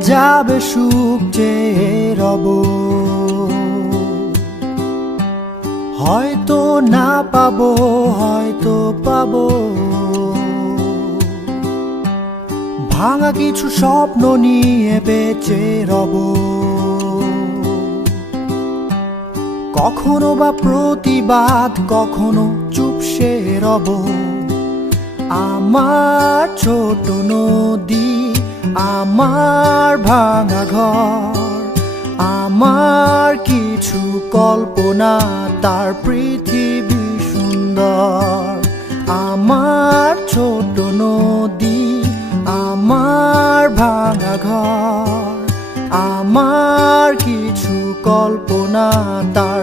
যাবে সুখ চেয়ে রব হয়তো না পাবো, হয়তো পাবো। ভাঙা কিছু স্বপ্ন নিয়ে বেঁচে রব। কখনো বা প্রতিবাদ, কখনো চুপসে রব। আমার ছোট নদী আমার ভাঙা ঘর, আমার কিছু কল্পনা, তার পৃথিবী সুন্দর। আমার ছোট নদী, আমার ভাঙা ঘর, আমার কিছু কল্পনা, তার